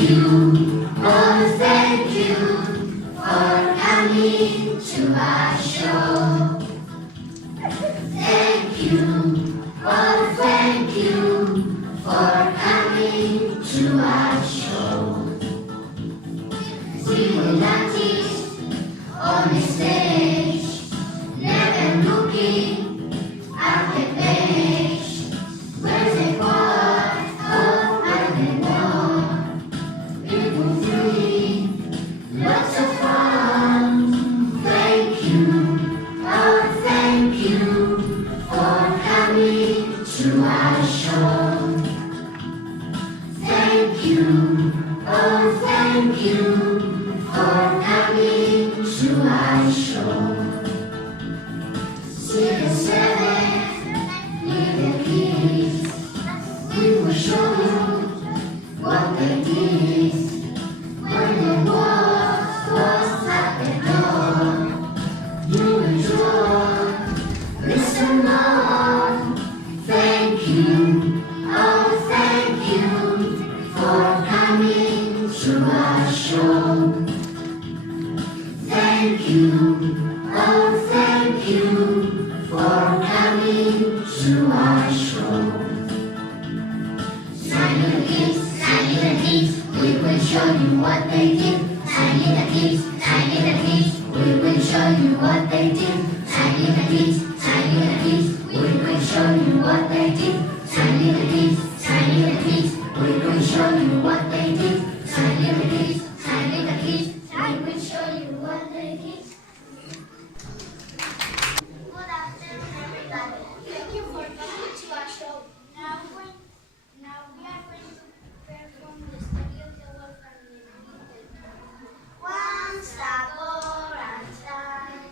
you, oh thank you for coming to our show. Thank you, oh thank you for coming to our show. We will not teach on the stage, never looking at the page. Where's the part of the one? It will be lots of fun. Thank you, oh thank you for coming to our show. Thank you, oh thank you for coming to our show. See the seven little kids, we will show you what they did when the war was at the door. You enjoy, listen on. Thank you, oh thank you for coming to our show. Thank you, oh thank you for coming to our show. Tiny little kids, we will show you what they did. Tiny little kids, we will show you what they did. Tiny little kids, we will show you what they did. Tiny little kids, we will show you what they did. Tiny little kids, we will show you what they did. Good afternoon, everybody. Thank you for coming to our show. Now we are going to perform the story of the wolf and the little. Once upon a time.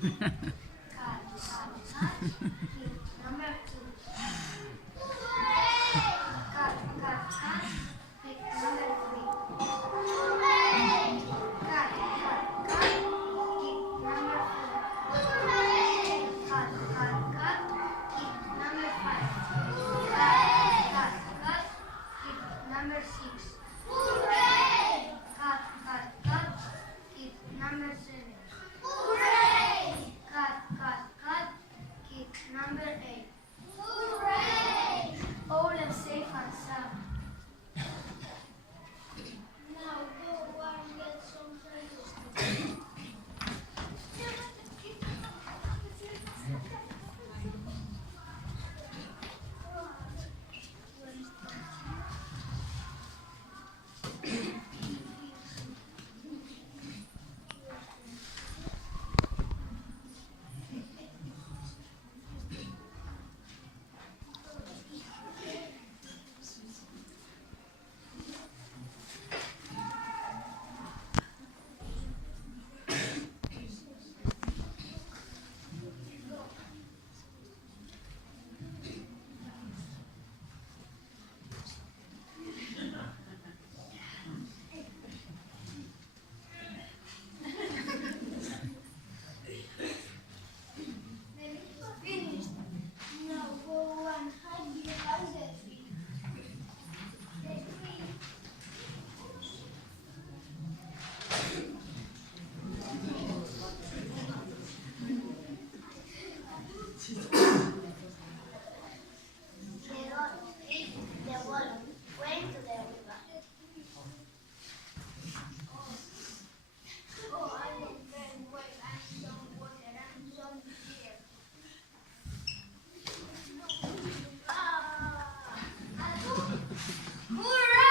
cut, kid number 2. Cut, kid number 3. Cut, kid number 4. Cut, kid number 5. Cut, kid number 6. Cut, kid number 7. Cut, kid number 8. All are safe and sound. Now go and get some friends. Finished. Now go and hide behind the tree. The tree. The dog ate the ball, went to the river. Oh, I am very well, and some water and some beer. Hooray!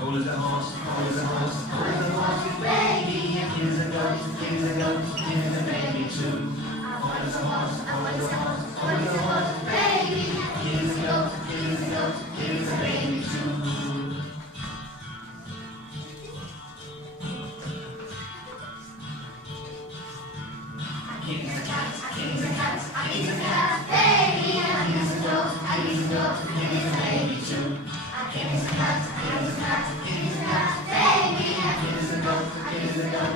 Hold the horse, hold the horse, hold the horse, baby. Here's a goat, here's a goat, here's a baby too. Hold the horse, hold the horse, hold the horse, baby. Here's a goat, here's a goat, here's a baby too. Kings and cats, kings and cats, kings and cats, baby. Here's a goat, here's a goat, here's a baby too. Kings and cats, kings and cats, kings and cats, baby. Here's a goat, here's a goat.